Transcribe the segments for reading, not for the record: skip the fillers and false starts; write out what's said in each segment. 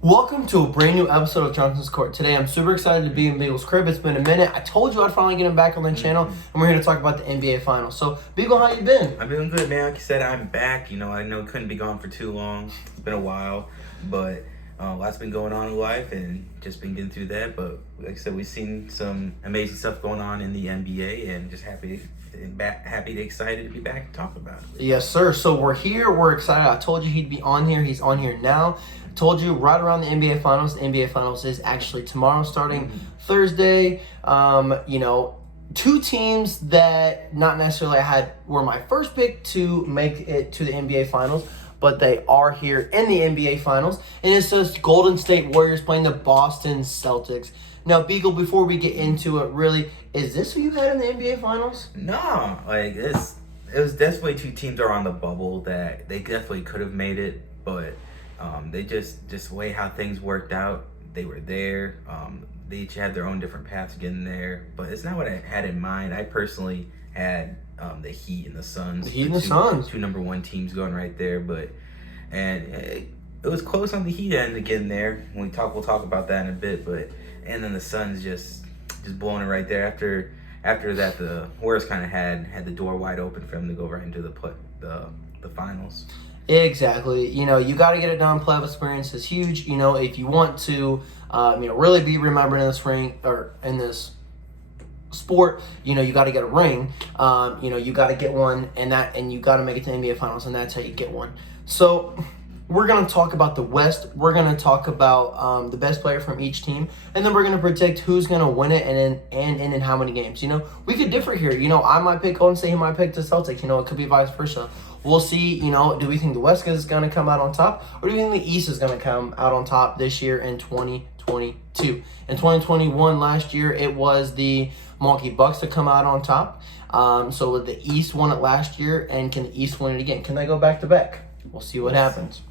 Welcome to a brand new episode of Johnson's Court. Today I'm super excited to be in Beagle's crib. It's been a minute. I told you I'd finally get him back on the channel, and we're here to talk about the NBA Finals. So, Beagle, how you been? I'm doing good, man. Like you said, I'm back. I know couldn't be gone for too long. It's been a while, but lots been going on in life and just been getting through that. But like I said, we've seen some amazing stuff going on in the NBA, and just happy to excited to be back and talk about it. Yes, sir. So we're here. We're excited. I told you he'd be on here. He's on here now. Told you right around the NBA Finals. The NBA Finals is actually tomorrow, starting Thursday. Two teams that not necessarily were my first pick to make it to the NBA Finals, but they are here in the NBA Finals. And it says Golden State Warriors playing the Boston Celtics. Now, Beagle, before we get into it, really, is this who you had in the NBA Finals? No, it was definitely two teams that are on the bubble that they definitely could have made it, but they just the way how things worked out, they were there. They each had their own different paths getting there, but it's not what I had in mind. I personally had the Heat and the Suns. The Heat and the Suns. Two number one teams going right there, and it was close on the Heat end to getting there. We'll talk about that in a bit, and then the Suns just blowing it right there. After that, the Warriors kind of had the door wide open for them to go right into the finals. Exactly. You got to get it done. Playoff experience is huge. If you want to, really be remembered in this ring or in this sport, you got to get a ring. You got to get one, and you got to make it to the NBA Finals, and that's how you get one. So we're going to talk about the West. We're going to talk about the best player from each team, and then we're going to predict who's going to win it and in how many games. We could differ here. I might pick Golden State, he might pick the Celtics. It could be vice versa. We'll see, do we think the West is going to come out on top, or do we think the East is going to come out on top this year in 2022? In 2021, last year, it was the Milwaukee Bucks to come out on top. So the East won it last year, and can the East win it again? Can they go back-to-back? We'll see what happens.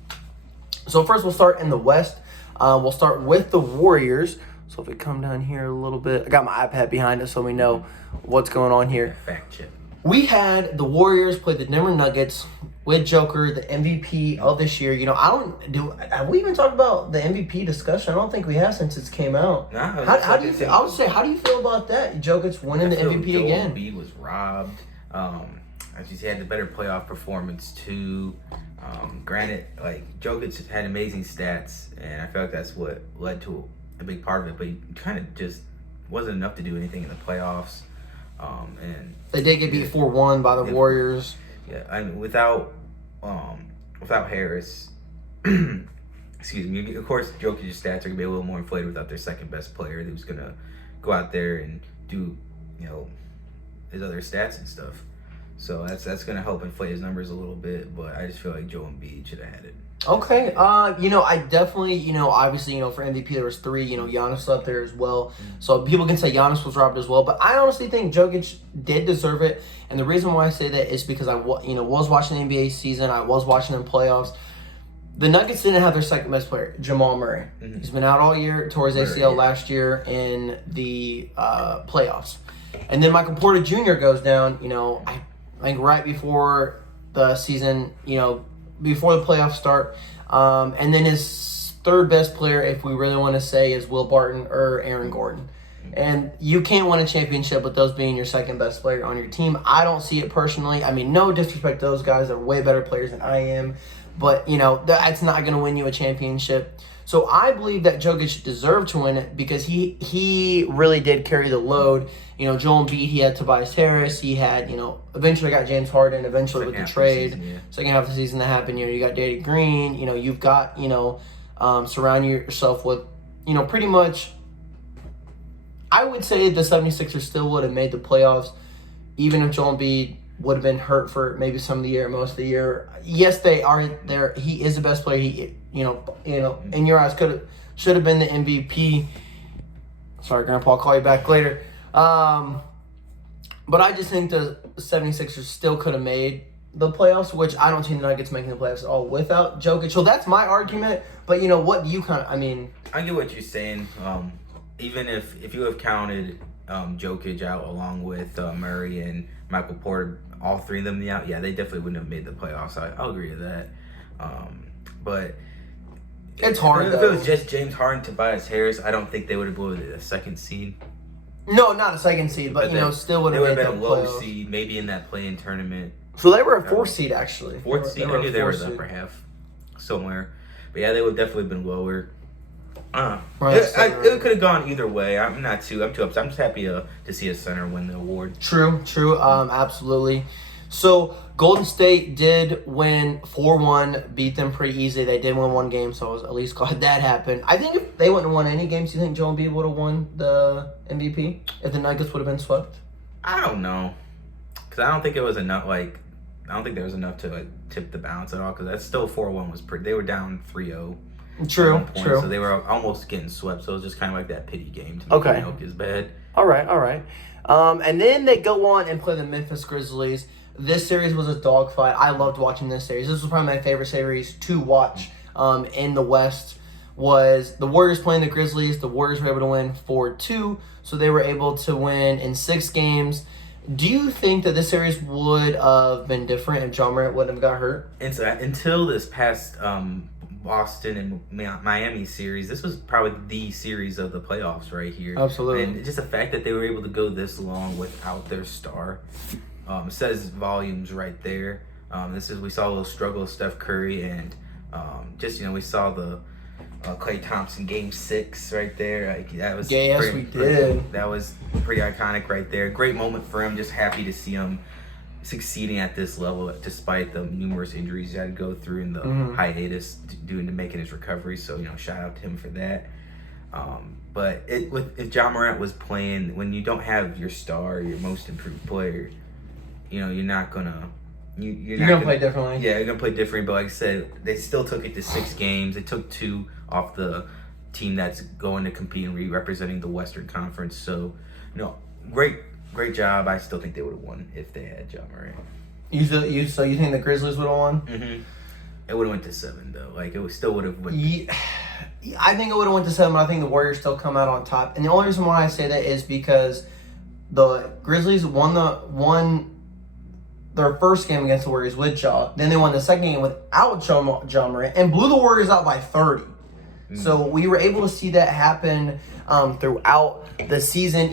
So first, we'll start in the West. We'll start with the Warriors. So if we come down here a little bit, I got my iPad behind us so we know what's going on here. Fact check. We had the Warriors play the Denver Nuggets with Joker, the MVP of this year. Have we even talked about the MVP discussion? I don't think we have since it came out. Nah, how do you feel? I would say, how do you feel about that? Jokic's winning the MVP again. Joel Embiid was robbed. As you said, had the better playoff performance too. Granted, Jokic had amazing stats, and I feel like that's what led to a big part of it. But he kind of just wasn't enough to do anything in the playoffs. And they did get beat 4-1 by the Warriors. Yeah, I mean, without Harris, excuse me. Of course, Jokic's stats are gonna be a little more inflated without their second best player, who's gonna go out there and do his other stats and stuff. So that's gonna help inflate his numbers a little bit. But I just feel like Joel Embiid should have had it. Okay. I definitely, obviously, for MVP there was 3. Giannis was up there as well. So people can say Giannis was robbed as well. But I honestly think Jokic did deserve it. And the reason why I say that is because I was watching the NBA season. I was watching them playoffs. The Nuggets didn't have their second best player, Jamal Murray. Mm-hmm. He's been out all year, tore his ACL last year in the playoffs. And then Michael Porter Jr. goes down, I think right before the season, before the playoffs start. And then his third best player, if we really want to say, is Will Barton or Aaron Gordon. And you can't win a championship with those being your second best player on your team. I don't see it personally. I mean, no disrespect to those guys. They're way better players than I am. But, that's not going to win you a championship. So I believe that Jokic deserved to win it because he really did carry the load. Joel Embiid, he had Tobias Harris. He had, eventually got James Harden, eventually with the trade. Second half of the season that happened, you got Danny Green. You've got, surround yourself with, pretty much, I would say the 76ers still would have made the playoffs, even if Joel Embiid would have been hurt for maybe some of the year, most of the year. Yes, they are there. He is the best player. He, in your eyes, should have been the MVP. Sorry, Grandpa, I'll call you back later. But I just think the 76ers still could have made the playoffs, which I don't see the Nuggets making the playoffs at all without Jokic. So that's my argument. But, what do you I get what you're saying. Even if you have counted Jokic out along with Murray and Michael Porter, all 3 of them out, yeah, they definitely wouldn't have made the playoffs. I'll agree with that. But It's hard, If though. it was just James Harden, Tobias Harris, I don't think they would have been a second seed. No, not a second seed, but still would have been made a the low playoffs. seed, maybe in that play-in tournament. So they were a 4th seed, actually. Fourth seed? I knew they were the upper half somewhere. But yeah, they would definitely have been lower. It could have gone either way. I'm too upset. I'm just happy to see a center win the award. True. Absolutely. So Golden State did win 4-1, beat them pretty easy. They did win one game, so I was at least glad that happened. I think if they wouldn't have won any games, do you think Joel Embiid would have won the MVP if the Nuggets would have been swept? I don't know, because I don't think it was enough. I don't think there was enough to tip the balance at all. Because that's still 4-1 was pretty. They were down 3-0. True. So they were almost getting swept. So it was just kind of like that pity game to make it look as bad. All right. And then they go on and play the Memphis Grizzlies. This series was a dogfight. I loved watching this series. This was probably my favorite series to watch in the West. Was the Warriors playing the Grizzlies. The Warriors were able to win 4-2, so they were able to win in 6 games. Do you think that this series would have been different if John Morant wouldn't have got hurt? Until this past Boston and Miami series, this was probably the series of the playoffs right here. Absolutely. And just the fact that they were able to go this long without their star says volumes right there. We saw a little struggle of Steph Curry, and we saw the Klay Thompson Game 6 right there. That was that was pretty iconic right there. Great moment for him. Just happy to see him succeeding at this level despite the numerous injuries he had to go through in the hiatus due to making his recovery. So shout out to him for that. But if John Morant was playing, when you don't have your star, your most improved player, you're not gonna. You're gonna play differently. Yeah, you're gonna play differently. But like I said, they still took it to 6 games. They took 2 off the team that's going to compete and representing the Western Conference. So, great job. I still think they would have won if they had John Morant. So you think the Grizzlies would have won? Mm-hmm. It would have went to 7 though. It still would have went. I think it would have went to 7. But I think the Warriors still come out on top. And the only reason why I say that is because the Grizzlies won their first game against the Warriors with Ja. Then they won the second game without John Morant and blew the Warriors out by 30. So we were able to see that happen throughout the season.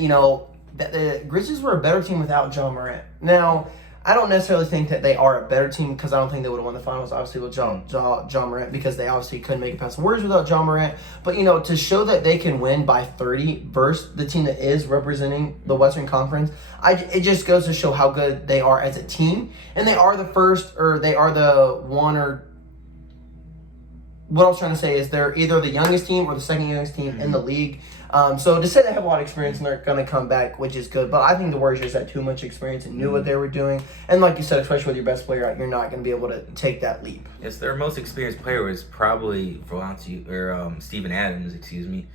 That the Grizzlies were a better team without John Morant. Now, I don't necessarily think that they are a better team because I don't think they would have won the finals, obviously, with John Morant, because they obviously couldn't make it past the Warriors without John Morant. But, to show that they can win by 30 versus the team that is representing the Western Conference, it just goes to show how good they are as a team. And they are what I was trying to say is they're either the youngest team or the second youngest team in the league. So to say they have a lot of experience and they're going to come back, which is good. But I think the Warriors just had too much experience and knew what they were doing. And like you said, especially with your best player, you're not going to be able to take that leap. Yes, their most experienced player was probably Steven Adams, excuse me.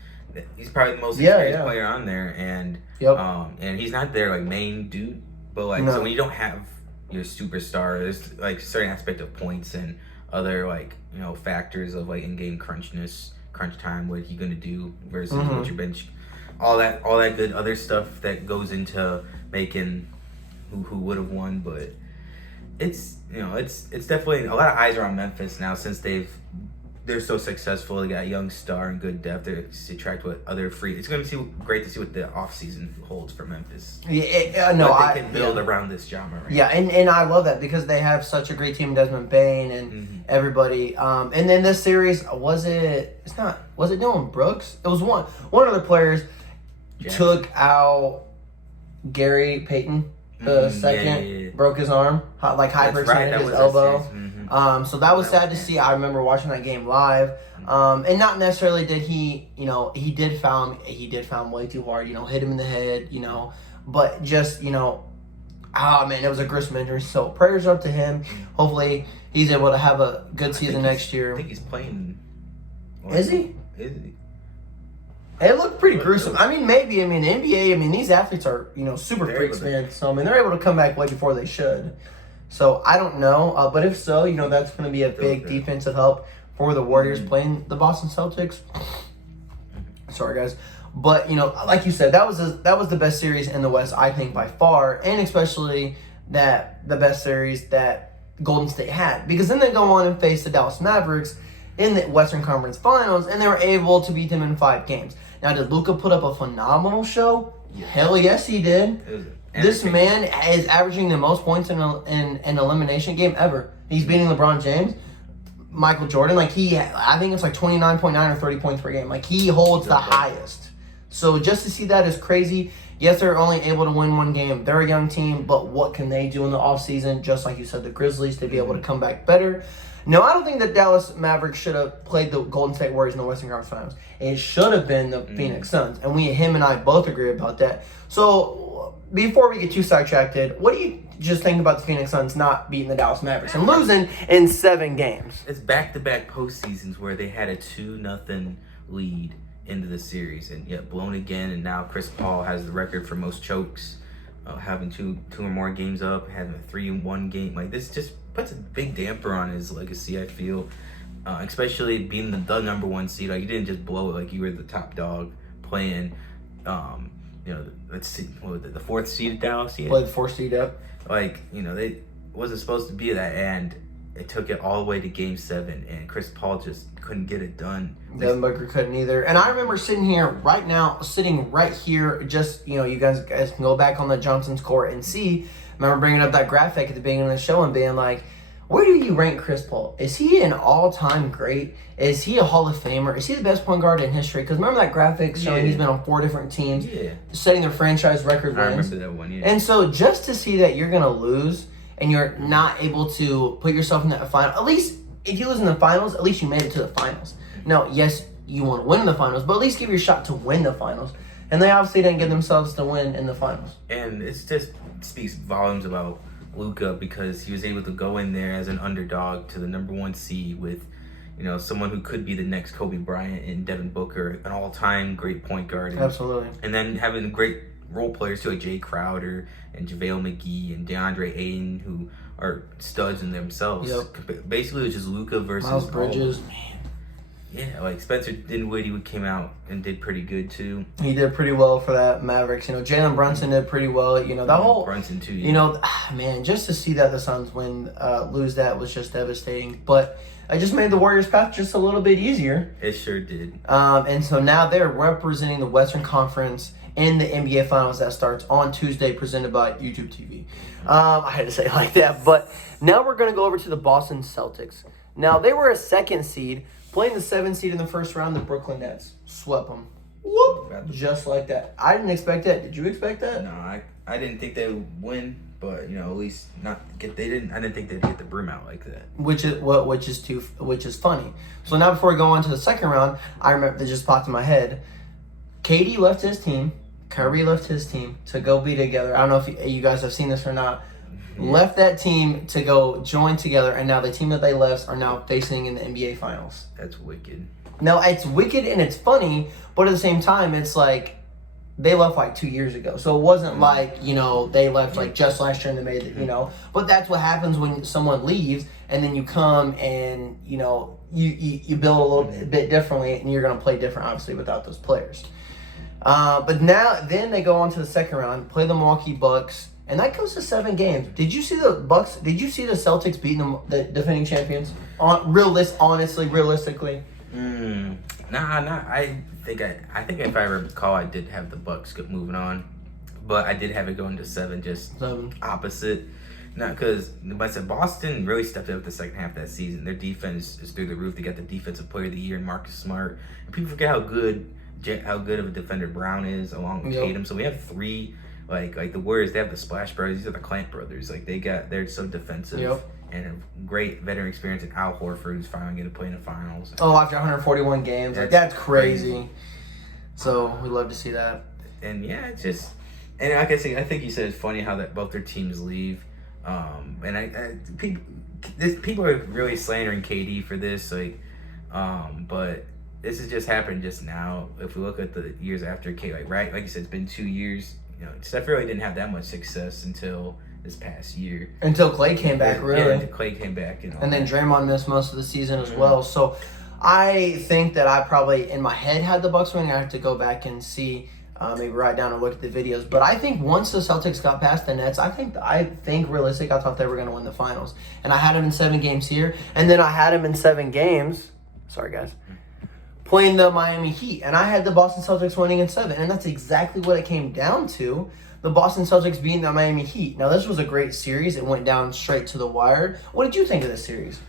He's probably the most experienced player on there. And and he's not their main dude. But so when you don't have your superstar, there's a certain aspect of points and other factors of in-game crunch time, what he gonna do versus what your bench, all that good other stuff that goes into making who would have won. But it's definitely a lot of eyes are on Memphis now since they're so successful. They got a young star and good depth. They're to attract what other free. It's going to be great to see what the offseason holds for Memphis. They can build around this John Morant. Yeah, and I love that because they have such a great team, Desmond Bane and everybody. And then this series, was it Dylan Brooks? It was one of the players took out Gary Payton. The second broke his arm, hyperextended his elbow. So that was sad to see. I remember watching that game live. And not necessarily did he did foul him way too hard, hit him in the head, but just, it was a gruesome injury. So prayers up to him. Hopefully he's able to have a good season next year. I think he's playing. Is he? Is he? It looked pretty gruesome. Maybe. The NBA, these athletes are, super freaks, man. So, they're able to come back way before they should. So, I don't know. But if so, that's going to be a big defensive help for the Warriors playing the Boston Celtics. Sorry, guys. But, like you said, that was the best series in the West, I think, by far. And especially the best series that Golden State had. Because then they go on and face the Dallas Mavericks. in the Western Conference Finals, and they were able to beat them in 5 games. Now, did Luka put up a phenomenal show? Yeah. Hell yes, he did. This entertaining. man is averaging the most points in an elimination game ever. He's beating LeBron James, Michael Jordan. Like I think it's like 29.9 or 30 points per game. Like he holds the highest. So just to see that is crazy. Yes, they're only able to win 1 game. They're a young team, but what can they do in the offseason? Just like you said, the Grizzlies, to be able to come back better. No, I don't think that Dallas Mavericks should have played the Golden State Warriors in the Western Conference Finals. It should have been the Phoenix Suns, and him and I both agree about that. So before we get too sidetracked, what do you just think about the Phoenix Suns not beating the Dallas Mavericks and losing in 7 games? It's back-to-back postseasons where they had a 2-0 lead into the series and yet blown again, and now Chris Paul has the record for most chokes, having two or more games up, having a 3-1 game. Like, this just puts a big damper on his legacy, I feel, especially being the number 1 seed. Like, you didn't just blow it like you were the top dog playing, let's see, what was it, the 4th seed at Dallas? Yeah. Played the 4th seed up. Like, they wasn't supposed to be that, and it took it all the way to Game 7, and Chris Paul just couldn't get it done. Devin Booker couldn't either. And I remember sitting right here, just, you guys can go back on the Johnson's court and see. I remember bringing up that graphic at the beginning of the show and being like, where do you rank Chris Paul? Is he an all-time great? Is he a Hall of Famer? Is he the best point guard in history? Because remember that graphic showing he's been on 4 different teams, setting their franchise record wins. I remember that one, yeah. And so just to see that you're going to lose and you're not able to put yourself in that final, at least if you lose in the finals, at least you made it to the finals. Now, yes, you want to win the finals, but at least give your shot to win the finals. And they obviously didn't get themselves to win in the finals. And it just speaks volumes about Luka, because he was able to go in there as an underdog to the number 1 seed with, someone who could be the next Kobe Bryant and Devin Booker, an all-time great point guard. Absolutely. And then having great role players too, like Jay Crowder and JaVale McGee and DeAndre Ayton, who are studs in themselves. Yep. Basically, it was just Luka versus Miles Bridges. Yeah, like Spencer Dinwiddie came out and did pretty good too. He did pretty well for that Mavericks. Jalen Brunson did pretty well. That whole Brunson too. Man, just to see that the Suns lose that was just devastating. But I just made the Warriors' path just a little bit easier. It sure did. And so now they're representing the Western Conference in the NBA Finals that starts on Tuesday, presented by YouTube TV. I had to say it like that. But now we're going to go over to the Boston Celtics. Now, they were a 2nd seed, playing the 7th seed in the first round. The Brooklyn Nets swept them. Whoop! Just like that. I didn't expect that. Did you expect that? No, I didn't think they would win, but at least not get. They didn't. I didn't think they'd get the broom out like that. Which is funny. So now before we go on to the second round, I remember that just popped in my head. KD left his team. Kyrie left his team to go be together. I don't know if you guys have seen this or not. Left that team to go join together, and now the team that they left are now facing in the NBA Finals. That's wicked. No, it's wicked and it's funny, but at the same time, it's like they left like 2 years ago. So it wasn't like, they left like just last year and they made it, But that's what happens when someone leaves and then you come and, you build a little bit differently and you're going to play different, obviously, without those players. But then they go on to the second round, play the Milwaukee Bucks, and that goes to 7 games. Did you see the Bucks? Did you see the Celtics beating the defending champions? Realistically. Nah. I think if I recall, I did have the Bucks moving on, but I did have it going to 7, just 7. Opposite. Not because, but I said Boston really stepped up the second half of that season. Their defense is through the roof. They got the Defensive Player of the Year in Marcus Smart. And people forget how good of a defender Brown is, along with Tatum. So we have 3. Like the Warriors, they have the Splash Brothers. These are the Clamp Brothers. Like they're so defensive and a great veteran experience. And Al Horford, who's finally going to play in the finals. Oh, after 141 games, that's crazy. So we love to see that. And it's just, and like I say, I think you said it's funny how that both their teams leave. And people are really slandering KD for this, but this has just happened just now. If we look at the years after KD, like you said, it's been 2 years. Steph really didn't have that much success until this past year. Until Klay came back, really. Yeah, until Klay came back. And then Draymond missed most of the season as well. So I think that I probably, in my head, had the Bucks winning. I have to go back and see, maybe write down and look at the videos. But I think once the Celtics got past the Nets, I think realistic, I thought they were going to win the finals. And I had them in 7 games here. And then I had them in 7 games Sorry, guys. Playing the Miami Heat. And I had the Boston Celtics winning in 7. And that's exactly what it came down to. The Boston Celtics beating the Miami Heat. Now, this was a great series. It went down straight to the wire. What did you think of this series?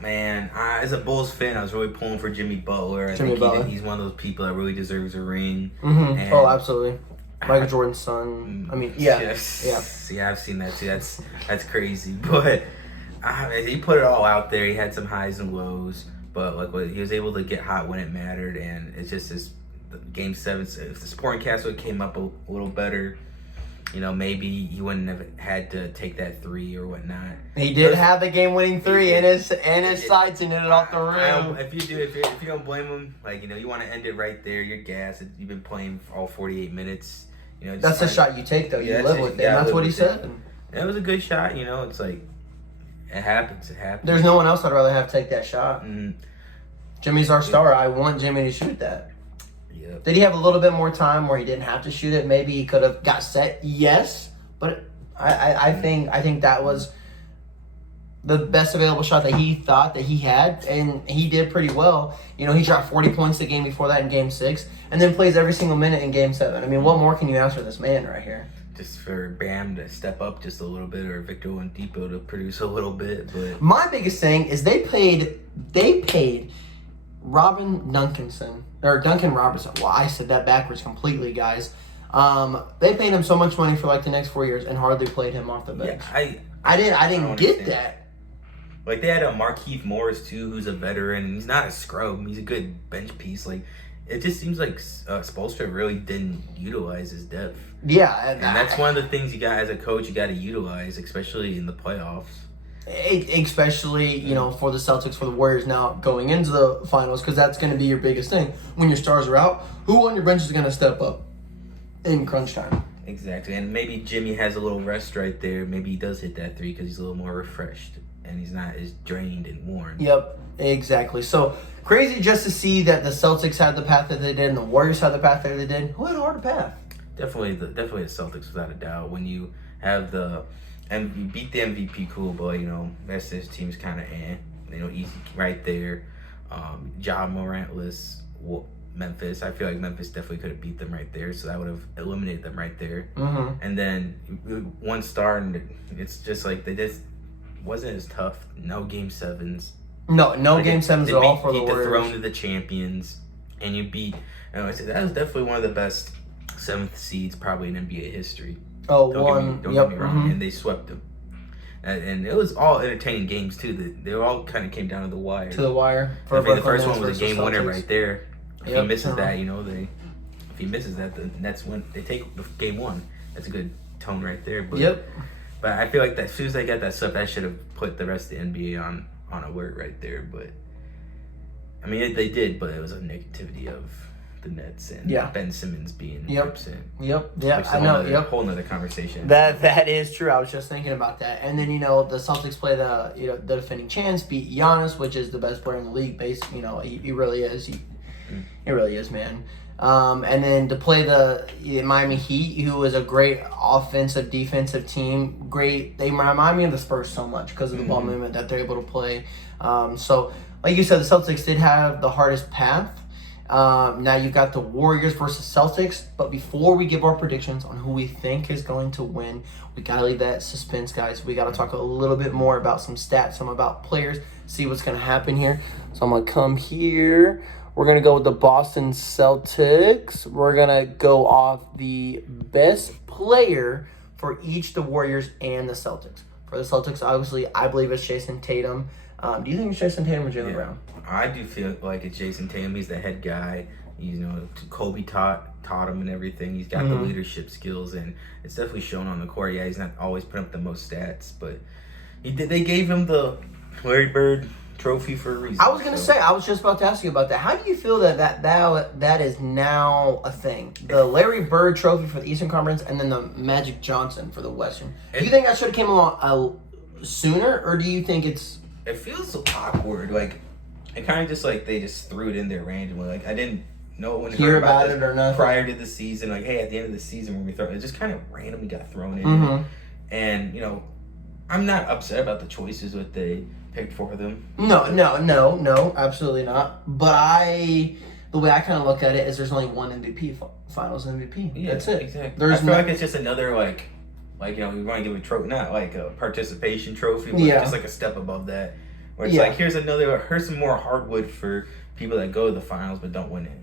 Man, as a Bulls fan, I was really pulling for Jimmy Butler. I think he's one of those people that really deserves a ring. Mm-hmm. Oh, absolutely. Michael Jordan's son. I mean, yeah. Yeah, I've seen that too. That's crazy. But he put it all out there. He had some highs and lows. But he was able to get hot when it mattered. And it's just this Game 7. If the Sporting Castle came up a little better, maybe he wouldn't have had to take that 3 or whatnot. He did have the game-winning 3 and his sights and it off the rim. If you don't blame him, you want to end it right there. You're gassed. You've been playing for all 48 minutes. That's the shot you take, though. You live with it. That's what he said. It was a good shot. It's like it happens. It happens. There's no one else I'd rather have take that shot. Mm-hmm. Jimmy's our star. I want Jimmy to shoot that. Yep. Did he have a little bit more time where he didn't have to shoot it? Maybe he could have got set. Yes, but I think that was the best available shot that he thought that he had, and he did pretty well. He shot 40 points the game before that in Game 6, and then plays every single minute in Game 7. I mean, what more can you ask for this man right here? Just for Bam to step up just a little bit, or Victor Oladipo to produce a little bit. But my biggest thing is they paid Duncan Robertson. Well, I said that backwards completely, guys. They paid him so much money for the next 4 years and hardly played him off the bench. Yeah, I didn't get that. They had a Markieff Morris too, who's a veteran, and he's not a scrub. He's a good bench piece. It just seems like Spoelstra really didn't utilize his depth. Yeah, and that's one of the things you got as a coach. You got to utilize, especially in the playoffs. Especially, for the Celtics, for the Warriors now going into the finals, because that's going to be your biggest thing. When your stars are out, who on your bench is going to step up in crunch time? Exactly, and maybe Jimmy has a little rest right there. Maybe he does hit that 3 because he's a little more refreshed and he's not as drained and worn. Yep, exactly. So, crazy just to see that the Celtics had the path that they did and the Warriors had the path that they did. Who had a harder path? Definitely the Celtics, without a doubt. When you have and you beat the MVP, cool, but rest of his team's kind of easy right there. Ja Morantless, Memphis. I feel like Memphis definitely could have beat them right there, so that would have eliminated them right there. Mm-hmm. And then one star, and it's just they just wasn't as tough. No Game 7s. No Game 7s at all for the Warriors. The throne of the champions, and you beat. That was definitely one of the best 7th seeds probably in NBA history. Oh, don't get me wrong. Mm-hmm. And they swept them. And it was all entertaining games, too. They all kind of came down to the wire. The first one was a game winner right there. If he misses that, if he misses that, the Nets win. They take Game 1. That's a good tone right there. But, But I feel like that as soon as they got that stuff, that should have put the rest of the NBA on alert right there. But, I mean, they did, but it was a negativity of the Nets and Ben Simmons being absent. Yeah, I know. A whole nother conversation. That is true. I was just thinking about that. And then the Celtics play the defending champs, beat Giannis, which is the best player in the league. He really is. He really is, man. And then to play the Miami Heat, who is a great offensive, defensive team. Great. They remind me of the Spurs so much because of the ball movement that they're able to play. So, like you said, the Celtics did have the hardest path. Now you've got the Warriors versus Celtics. But before we give our predictions on who we think is going to win, we got to leave that suspense, guys. We got to talk a little bit more about some stats, some about players, see what's going to happen here. So I'm going to come here. We're going to go with the Boston Celtics. We're going to go off the best player for each the Warriors and the Celtics. For the Celtics, obviously, I believe it's Jason Tatum. Do you think it's Jason Tatum or Jaylen Brown? I do feel like it's Jason Tatum. He's the head guy. Kobe taught him and everything. He's got the leadership skills, and it's definitely shown on the court. Yeah, he's not always putting up the most stats, but they gave him the Larry Bird trophy for a reason. I was just about to ask you about that. How do you feel that is now a thing? The Larry Bird trophy for the Eastern Conference and then the Magic Johnson for the Western. Do you think that should have came along sooner, or do you think it's... It feels so awkward. It kind of just they just threw it in there randomly. I didn't know when hear about it or nothing prior to the season. Hey, at the end of the season when we throw it just kind of randomly got thrown in. And I'm not upset about the choices that they picked for them. No, absolutely not. But the way I kind of look at it is there's only one MVP, Finals MVP. Yeah, That's it. Exactly. I feel like it's just another like you want to give a trophy, not like a participation trophy, but just like a step above that. Where it's like here's some more hardwood for people that go to the finals but don't win it.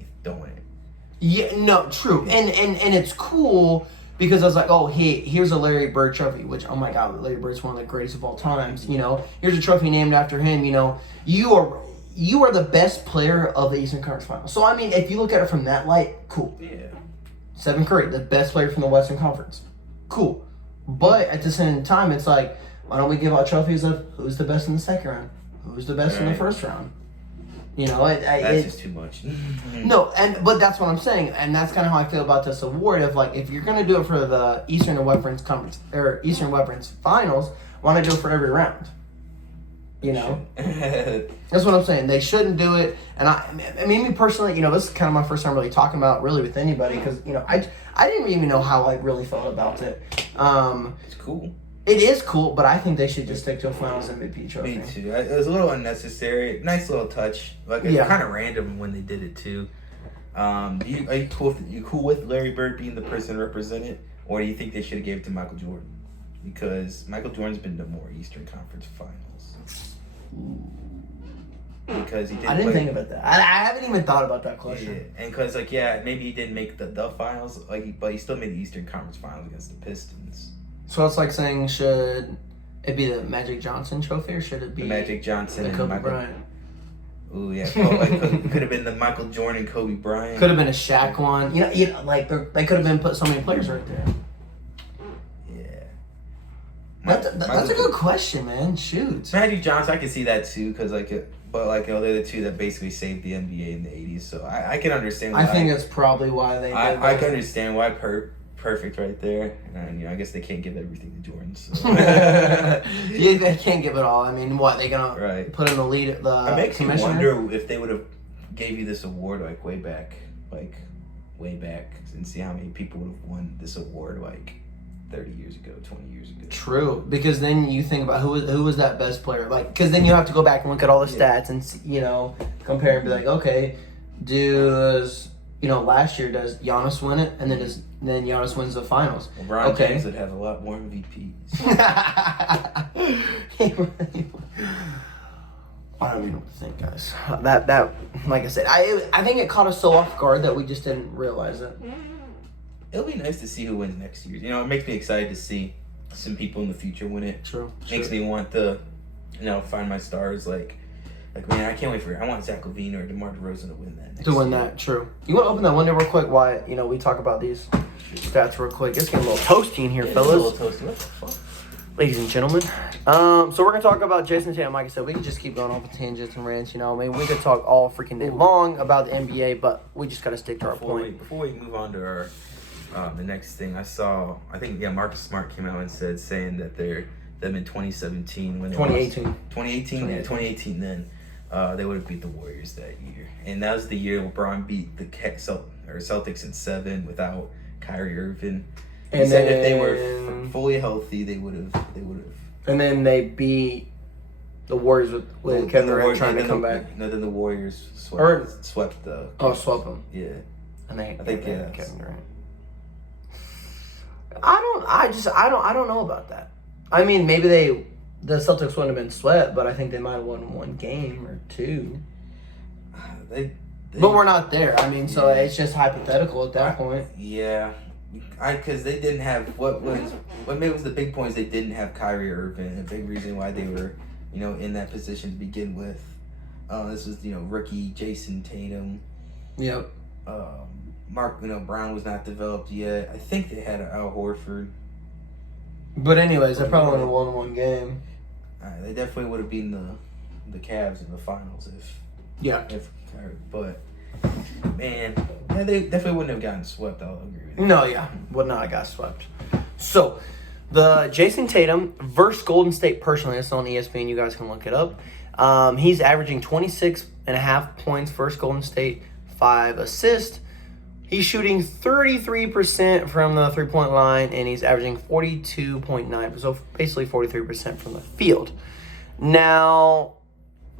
Yeah, no, true. And it's cool because I was like, oh, here's a Larry Bird trophy, which, oh my God, Larry Bird's one of the greatest of all times. Here's a trophy named after him. You are the best player of the Eastern Conference Finals. So, I mean, if you look at it from that light, cool. Yeah. Stephen Curry, the best player from the Western Conference. Cool. But at the same time, it's like, why don't we give out trophies of who's the best in the second round? Who's the best in the first round? That's just too much. No, but that's what I'm saying, and that's kind of how I feel about this award. Of like, if you're gonna do it for the Eastern Conference or Eastern Conference Finals, why not do it for every round? That's what I'm saying. They shouldn't do it. And I mean, me personally, this is kind of my first time really talking about really with anybody because I didn't even know how I really felt about it. It's cool. It is cool, but I think they should just stick to a Finals MVP trophy. Me too. It was a little unnecessary. Nice little touch. Like it's kind of random when they did it too. Are you cool with Larry Bird being the person represented, or do you think they should have gave it to Michael Jordan? Because Michael Jordan's been to more Eastern Conference Finals. Because he didn't. I didn't think about that. I haven't even thought about that question. Yeah, and because maybe he didn't make the finals, but he still made the Eastern Conference Finals against the Pistons. So it's like saying, should it be the Magic Johnson trophy or should it be the Magic Johnson the and Kobe Michael Bryant? Ooh, yeah. Could have been the Michael Jordan, Kobe Bryant. Could have been a Shaq one. Like they could have been put so many players right there. Yeah. That's a good question, man. Shoot. Magic Johnson, I can see that too, because they're the two that basically saved the NBA in the '80s. So I can understand. I think that's probably why they did that. I can understand why perfect right there, and I guess they can't give everything to Jordan. So. Yeah, they can't give it all. I mean, what they gonna put in the lead? It makes me wonder if they would have gave you this award way back, and see how many people would have won this award 30 years ago, 20 years ago. True, because then you think about who was that best player, because then you have to go back and look at all the stats and compare and be like, okay, last year does Giannis win it, and then Giannis wins the finals. LeBron James would have a lot more MVPs. I don't even know what to think, guys. That like I said, I think it caught us so off guard that we just didn't realize it. It'll be nice to see who wins next year. It makes me excited to see some people in the future win it. True. Makes me want to, find my stars. Man, I can't wait for it. I want Zach LaVine or DeMar DeRozan to win that. True. You want to open that window real quick? Why we talk about these stats real quick. It's getting a little toasty in here, fellas. A little toasty. What the fuck? Ladies and gentlemen, so we're gonna talk about Jason Tatum. Like I said, we can just keep going off of tangents and rants. We could talk all freaking day long about the NBA, but we just gotta stick to our point. Before we move on to our the next thing, I think Marcus Smart came out and saying that them in 2017 when 2018 then they would have beat the Warriors that year, and that was the year LeBron beat the Celtics in 7 without Kyrie Irving. He said if they were fully healthy, they would have. And then they beat the Warriors with Kevin Durant trying to come back. No, then the Warriors swept the. Oh, swept them. Yeah. And I think Kevin Durant. I don't know about that. I mean, maybe the Celtics wouldn't have been swept, but I think they might have won 1 game or 2. But we're not there. I mean, so it's just hypothetical at that point. Yeah. Because they didn't have what made was the big point is they didn't have Kyrie Irving. A big reason why they were, in that position to begin with. This was rookie Jason Tatum. Yep. Mark Brown was not developed yet. I think they had Al Horford. But anyways, they probably would have won 1 game. They definitely would have beaten the Cavs in the finals but. Man, they definitely wouldn't have gotten swept. I'll agree with you. No, would not have got swept. So, the Jason Tatum versus Golden State personally, it's on ESPN. You guys can look it up. He's averaging 26.5 points versus Golden State, 5 assists. He's shooting 33% from the three-point line, and he's averaging 42.9, so basically 43% from the field. Now,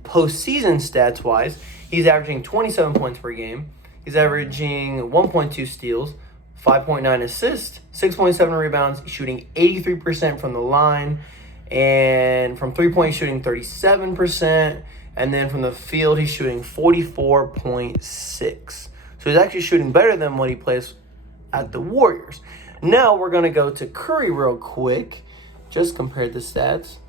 postseason stats-wise, he's averaging 27 points per game. He's averaging 1.2 steals, 5.9 assists, 6.7 rebounds, shooting 83% from the line, and from three-point shooting 37%, and then from the field he's shooting 44.6. So he's actually shooting better than what he plays at the Warriors. Now we're going to go to Curry real quick. Just compared the stats.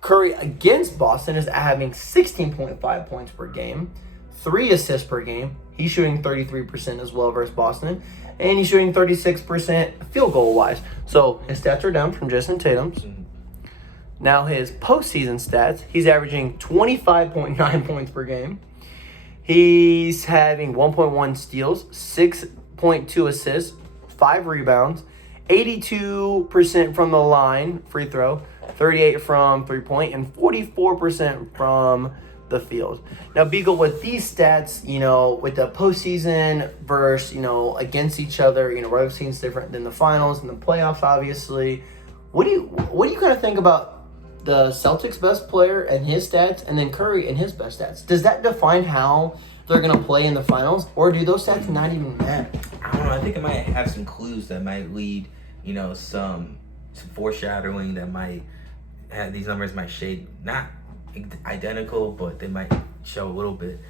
Curry against Boston is having 16.5 points per game, 3 assists per game. He's shooting 33% as well versus Boston. And he's shooting 36% field goal wise. So his stats are down from Jason Tatum's. Now his postseason stats, he's averaging 25.9 points per game. He's having 1.1 steals, 6.2 assists, 5 rebounds, 82% from the line, free throw, 38 from three-point, and 44% from the field. Now, Beagle, with these stats, with the postseason versus, against each other, regular season's different than the finals and the playoffs, obviously. What do you kind of think about the Celtics' best player and his stats, and then Curry and his best stats? Does that define how they're going to play in the finals, or do those stats not even matter? I don't know. I think it might have some clues that might lead, some foreshadowing that might have these numbers might shade not identical, but they might show a little bit.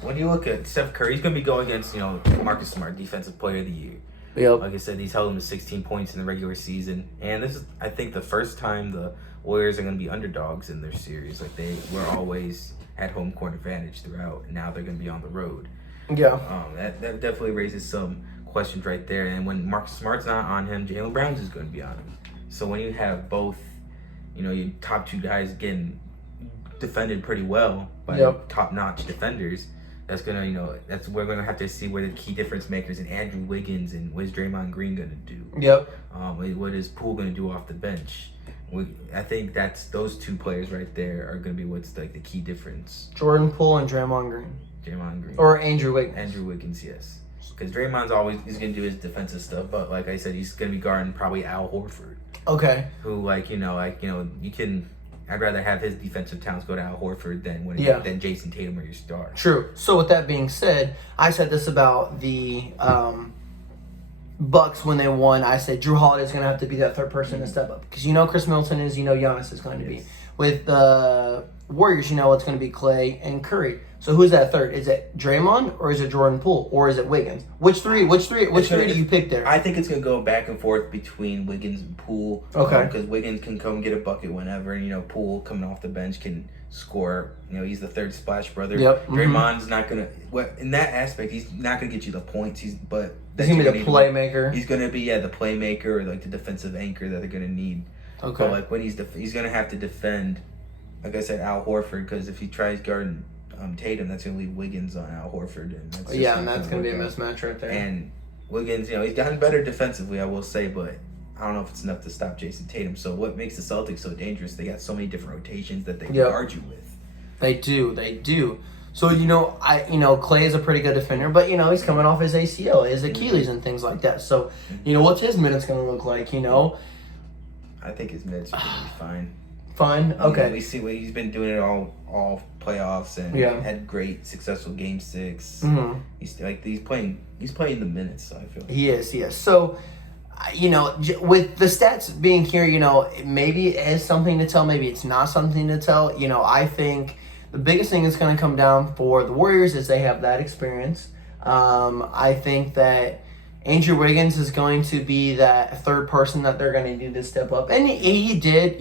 When you look at Steph Curry, he's going to be going against, Marcus Smart, Defensive Player of the Year. Yep. Like I said, he's held him to 16 points in the regular season, and this is, I think, the first time the Warriors are going to be underdogs in their series. Like, they were always at home court advantage throughout, and now they're going to be on the road. Yeah. That definitely raises some questions right there. And when Marcus Smart's not on him, Jaylen Brown's is going to be on him. So when you have both, your top two guys getting defended pretty well by top-notch defenders, that's going to, that's where we're going to have to see where the key difference makers in Andrew Wiggins and what is Draymond Green going to do. Yep. What is Poole going to do off the bench? I think that's those two players right there are going to be what's like the key difference. Jordan Poole and Draymond Green. Or Andrew Wiggins. Andrew Wiggins, yes. Because Draymond's always, he's going to do his defensive stuff, but like I said, he's going to be guarding probably Al Horford. Okay. Who, you can, I'd rather have his defensive talents go to Al Horford than Jason Tatum or your star. True. So with that being said, I said this about the Bucks when they won. I said Drew Holiday's going to have to be that third person to step up. Because Chris Middleton is, Giannis is going to be. With the Warriors, it's going to be Clay and Curry. So who's that third? Is it Draymond or is it Jordan Poole or is it Wiggins? Which three do you pick there? I think it's going to go back and forth between Wiggins and Poole. Okay. Because Wiggins can come get a bucket whenever, and Poole coming off the bench can score. He's the third splash brother. Yep. Draymond's not going to, in that aspect, he's not going to get you the points. He's going to be the playmaker. He's going to be the playmaker or like the defensive anchor that they're going to need. Okay. But like when he's going to have to defend, like I said, Al Horford, because if he tries guarding Tatum, that's going to leave Wiggins on Al Horford. And that's going to be a mismatch right there. And Wiggins, he's gotten better defensively, I will say, but I don't know if it's enough to stop Jason Tatum. So what makes the Celtics so dangerous? They got so many different rotations that they can guard you with. They do. So, Clay is a pretty good defender, but, he's coming off his ACL, his Achilles and things like that. So, what's his minutes going to look like, I think his minutes are going to be fine. Fine? Okay. We see what he's been doing it all playoffs and had great successful game 6. Mm-hmm. He's playing the minutes, so I feel like. He is. So, with the stats being here, maybe it is something to tell, maybe it's not something to tell. I think the biggest thing that's going to come down for the Warriors is they have that experience. I think that Andrew Wiggins is going to be that third person that they're going to need to step up. And he did,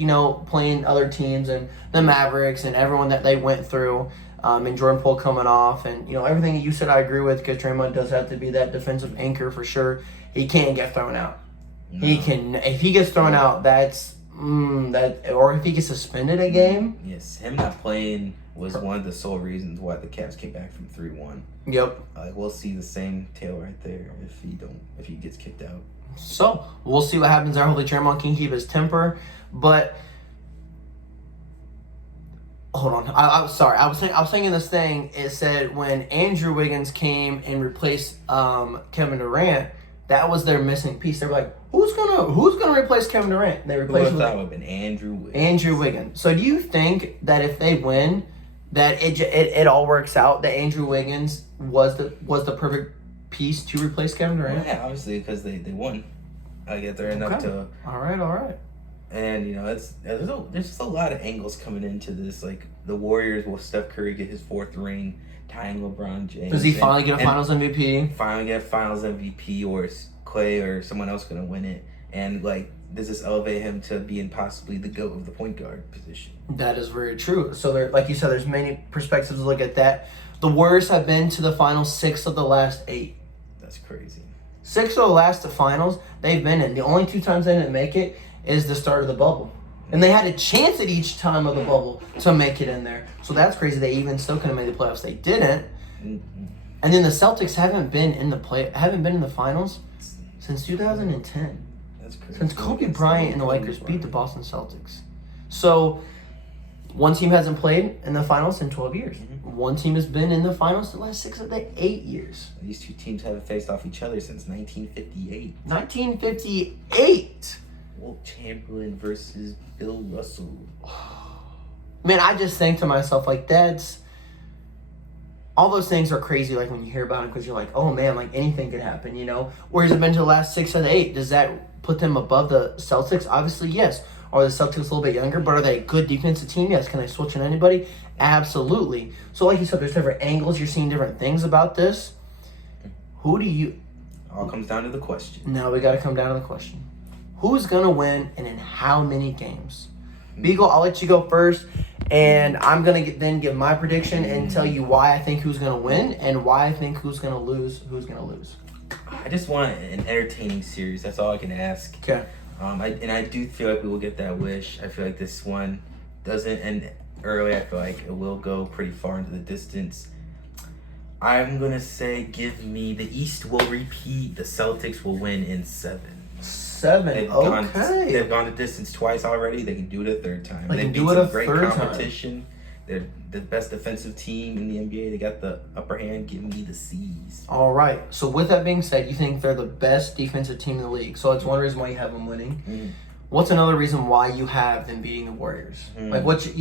playing other teams and the Mavericks and everyone that they went through, and Jordan Poole coming off. And, everything that you said I agree with, because Draymond does have to be that defensive anchor for sure. He can't get thrown out. No. If he gets thrown out, or if he gets suspended a game. Yes, him not playing was one of the sole reasons why the Cavs came back from 3-1. Yep. We'll see the same tail right there if he gets kicked out. So we'll see what happens there. Hopefully Draymond can keep his temper. But Hold on. I was sorry. I was thinking this thing. It said when Andrew Wiggins came and replaced Kevin Durant, that was their missing piece. They were like, who's gonna replace Kevin Durant? They replaced him with that would have been Andrew Wiggins. Andrew Wiggins. So do you think that if they win, that it all works out? That Andrew Wiggins was the perfect piece to replace Kevin Durant? Yeah, obviously because they won. I get they're enough to. All right. And there's just a lot of angles coming into this. Like the Warriors, will Steph Curry get his 4th ring, tying LeBron James? Does he finally get a Finals MVP? Finally get a Finals MVP, or is Clay or someone else gonna win it? And like, does this elevate him to being possibly the GOAT of the point guard position? That is very true. So there, like you said, there's many perspectives to look at that. The Warriors have been to the finals 6 of the last 8. That's crazy. 6 of the last finals they've been in. The only 2 times they didn't make it is the start of the bubble. And they had a chance at each time of the bubble to make it in there. So that's crazy. They even still could have made the playoffs. They didn't. Mm-hmm. And then the Celtics haven't been in the finals since 2010. That's crazy. Since Kobe Bryant and the Lakers beat the Boston Celtics. So one team hasn't played in the finals in 12 years. Mm-hmm. One team has been in the finals the last 6 of the 8 years. These 2 teams haven't faced off each other since 1958. 1958. Wilt Chamberlain versus Bill Russell. Man, I just think to myself, like, all those things are crazy, like, when you hear about them, because you're like, oh, man, like, anything could happen, Whereas it's been to the last 6 of the 8. Does that put them above the Celtics? Obviously, yes. Are the Celtics a little bit younger, but are they a good defensive team? Yes. Can they switch on anybody? Absolutely. So, like you said, there's different angles. You're seeing different things about this. Who do you... All comes down to the question. Now we got to come down to the question. Who's going to win and in how many games? Beagle, I'll let you go first. And I'm going to then give my prediction and tell you why I think who's going to win and why I think who's going to lose. I just want an entertaining series. That's all I can ask. Okay. I do feel like we will get that wish. I feel like this one doesn't end early. I feel like it will go pretty far into the distance. I'm going to say give me the East will repeat. The Celtics will win in 7. 7. They've gone the distance twice already. They can do it a 3rd time. They can do it a great 3rd competition. Time. They're the best defensive team in the NBA. They got the upper hand. Give me the C's. All right. So with that being said, you think they're the best defensive team in the league. So it's one reason why you have them winning. Mm-hmm. What's another reason why you have them beating the Warriors? Like, obviously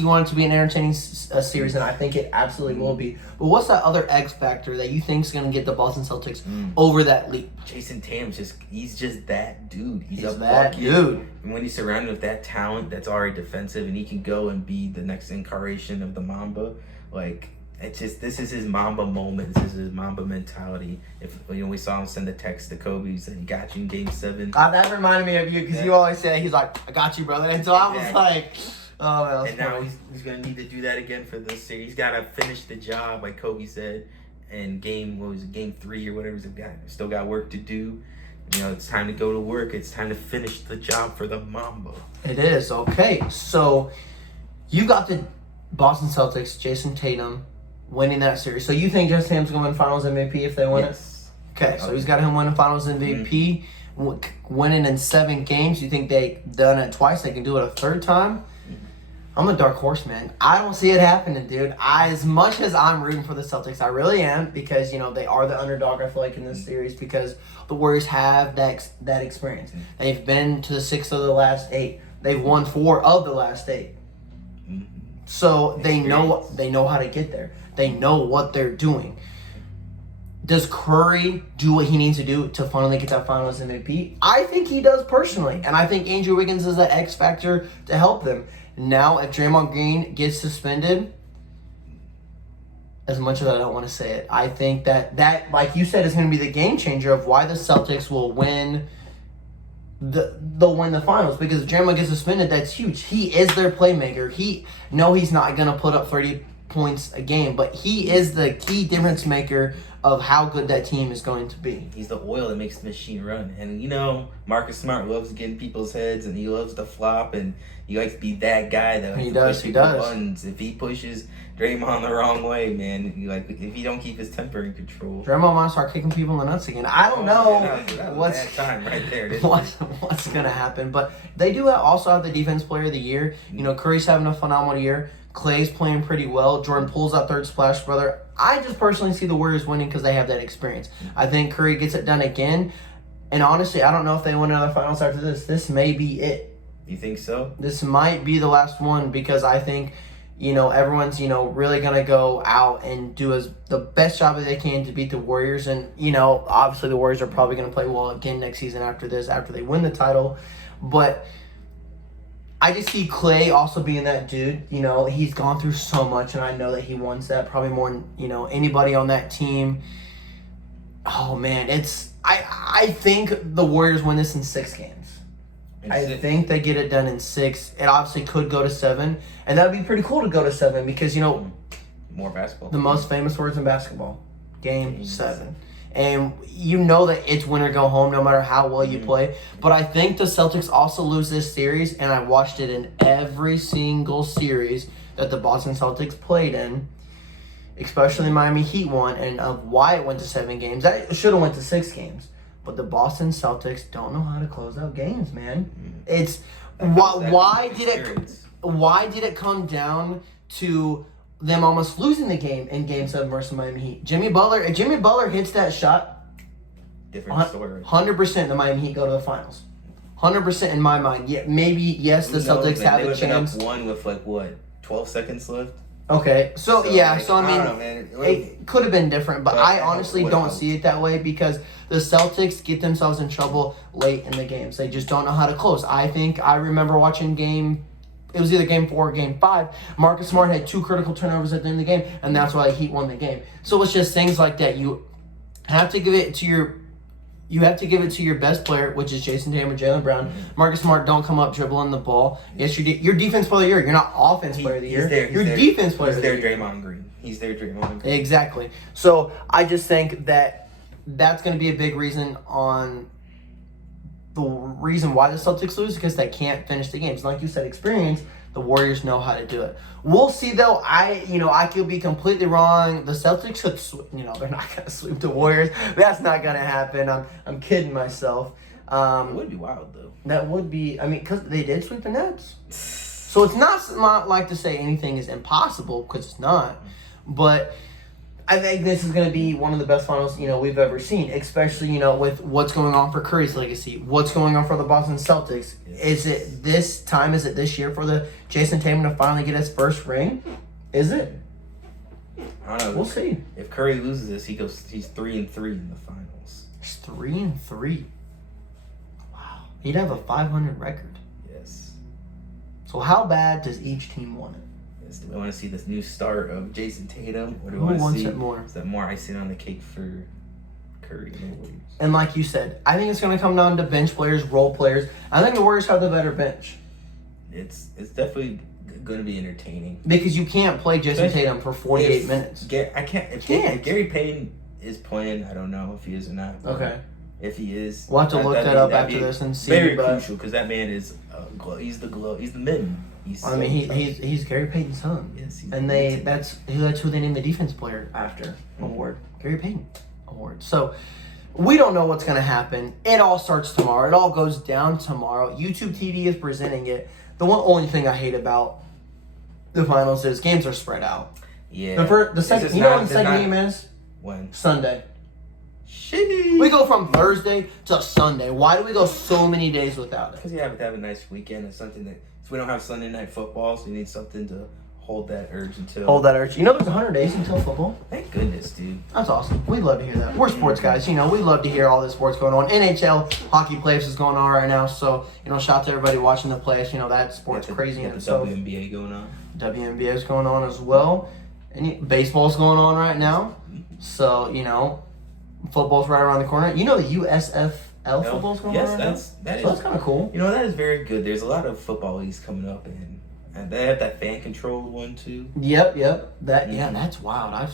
you want it to be an entertaining series, and I think it absolutely will be. But what's that other X factor that you think is going to get the Boston Celtics over that leap? Jason Tatum's he's just that dude. He's a that bucket. Dude. And when he's surrounded with that talent that's already defensive, and he can go and be the next incarnation of the Mamba, like... this is his Mamba moment. This is his Mamba mentality. If we saw him send the text to Kobe, he said he got you in Game 7. That reminded me of you because you always say he's like, I got you, brother. And so I was like, oh, well. And now he's gonna need to do that again for this series. He's gotta finish the job, like Kobe said. And Game 3 or whatever. Still got work to do. It's time to go to work. It's time to finish the job for the Mamba. It is. Okay, so you got the Boston Celtics, Jason Tatum, winning that series. So you think Jason Tatum's going to win Finals MVP if they win it? Okay, so he's got him winning Finals MVP, winning in 7 games. You think they done it twice? They can do it a 3rd time? I'm a dark horse, man. I don't see it happening, dude. As much as I'm rooting for the Celtics, I really am, because they are the underdog. I feel like in this series, because the Warriors have that experience. They've been to the 6 of the last 8. They've won 4 of the last 8. So they know how to get there. They know what they're doing. Does Curry do what he needs to do to finally get that Finals MVP? I think he does personally. And I think Andrew Wiggins is that X factor to help them. Now, if Draymond Green gets suspended, as much as I don't want to say it, I think that like you said, is going to be the game changer of why the Celtics will win they'll win the finals. Because if Draymond gets suspended, that's huge. He is their playmaker. He's not going to put up 30 points a game, but he is the key difference maker of how good that team is going to be. He's the oil that makes the machine run. And Marcus Smart loves getting people's heads, and he loves to flop, and he likes to be that guy that he does. buttons. If he pushes Draymond the wrong way, man, if he don't keep his temper in control, Draymond might start kicking people in the nuts again. I don't know what's time right there. What's gonna happen, but they do also have the Defense Player of the Year. Curry's having a phenomenal year. Clay's playing pretty well. Jordan pulls that third splash, brother. I just personally see the Warriors winning because they have that experience. I think Curry gets it done again. And honestly, I don't know if they win another finals after this. This may be it. You think so? This might be the last one because I think, everyone's, really going to go out and do the best job that they can to beat the Warriors. And, obviously the Warriors are probably going to play well again next season after they win the title. But I just see Clay also being that dude. He's gone through so much, and I know that he wants that probably more than, anybody on that team. Oh, man, I think the Warriors win this in 6 games. I think they get it done in 6. It obviously could go to 7, and that would be pretty cool to go to 7 because, more basketball. The most famous words in basketball, Game 7. And that it's win or go home no matter how well you play. But I think the Celtics also lose this series, and I watched it in every single series that the Boston Celtics played in, especially the Miami Heat one, and of why it went to 7 games. That should have went to 6 games. But the Boston Celtics don't know how to close out games, man. It's why did it come down to them almost losing the game in Game 7 versus Miami Heat? If Jimmy Butler hits that shot, different story. 100% the Miami Heat go to the finals. 100% in my mind. Yeah, maybe yes, the Celtics have a chance. They would have been up 1 with 12 seconds left. Okay, so I mean, I don't know, man. It could have been different, but I honestly don't see it that way because the Celtics get themselves in trouble late in the games. They just don't know how to close. I remember watching it was either Game 4 or Game 5. Marcus Smart had 2 critical turnovers at the end of the game, and that's why the Heat won the game. So it's just things like that. You have to give it to your best player, which is Jason Tatum and Jaylen Brown. Marcus Smart don't come up dribbling the ball. Yes, your defense player of the year. You're not offense player of the year. You're defense player of the year. He's there, Draymond Green. He's there, Draymond Green. Exactly. So I just think that's going to be a big reason on the reason why the Celtics lose because they can't finish the games. Like you said, experience. The Warriors know how to do it. We'll see, though. I could be completely wrong. The Celtics could, they're not going to sweep the Warriors. That's not going to happen. I'm kidding myself. It would be wild, though. That would be, because they did sweep the Nets. So it's not like to say anything is impossible because it's not. But I think this is going to be one of the best finals, we've ever seen, especially, with what's going on for Curry's legacy, what's going on for the Boston Celtics. Is it this year for the Jason Tatum to finally get his first ring? Is it? I don't know. We'll see. If Curry loses this, he's 3-3 in the finals. He's 3-3. Wow. He'd have a 500 record. Yes. So how bad does each team want it? Do we want to see this new start of Jason Tatum? Or do we Who want to wants see it more? Is that more icing on the cake for Curry and the Warriors? And like you said, I think it's going to come down to bench players, role players. I think the Warriors have the better bench. It's definitely going to be entertaining. Because you can't play Jason Tatum for 48 minutes. If Gary Payton is playing, I don't know if he is or not. Okay. If he is, we'll have to look that up after this and see. Very crucial because that man is he's the mitten. He's Gary Payton's son. Yes, and that's who they named the defense player after award. Gary Payton award. So we don't know what's gonna happen. It all starts tomorrow. It all goes down tomorrow. YouTube TV is presenting it. The only thing I hate about the finals is games are spread out. Yeah. The second, when the second game is? When? Sunday. Shitty. We go from Thursday to Sunday. Why do we go so many days without it? Because you have to have a nice weekend. It's something that we don't have Sunday night football, so you need something to hold that urge until. There's 100 days until football. Thank goodness, dude. That's awesome. We'd love to hear that. We're sports guys. We love to hear all this sports going on. NHL hockey playoffs is going on right now. So shout out to everybody watching the playoffs. That sport's crazy in itself. WNBA going on. WNBA is going on as well. And baseball's going on right now. So football's right around the corner. The USFL football's going on right now. That's kind of cool. That is very good. There's a lot of football leagues coming up, and they have that fan controlled one too. Yep. That's wild. I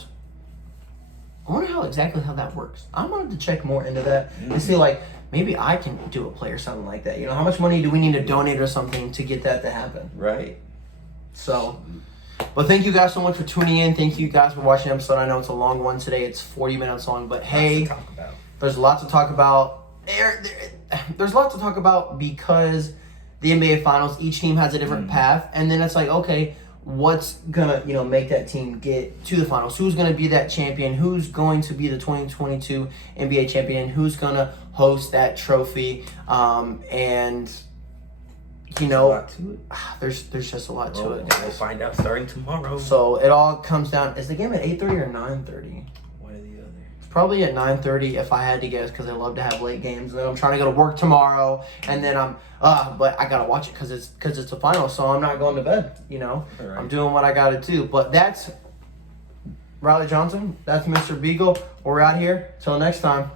wonder how that works. I wanted to check more into that and see maybe I can do a play or something like that. How much money do we need to donate or something to get that to happen? Right. So. But thank you guys so much for tuning in. Thank you guys for watching the episode. I know it's a long one today. It's 40 minutes long. But hey, there's a lot to talk about. There's a lot to talk about because the NBA Finals, each team has a different path. And then it's okay, what's gonna make that team get to the finals. Who's gonna be that champion? Who's going to be the 2022 NBA champion? Who's gonna host that trophy? And There's a lot to it. there's just a lot to it. We'll find out starting tomorrow. So it all comes down. Is the game at 8:30 or 9:30? One or the other. It's probably at 9:30 if I had to guess, because I love to have late games. And then I'm trying to go to work tomorrow, and then but I gotta watch it because it's a final, so I'm not going to bed. Right. I'm doing what I gotta do. But that's Riley Johnson. That's Mr. Beagle. We're out here. Till next time.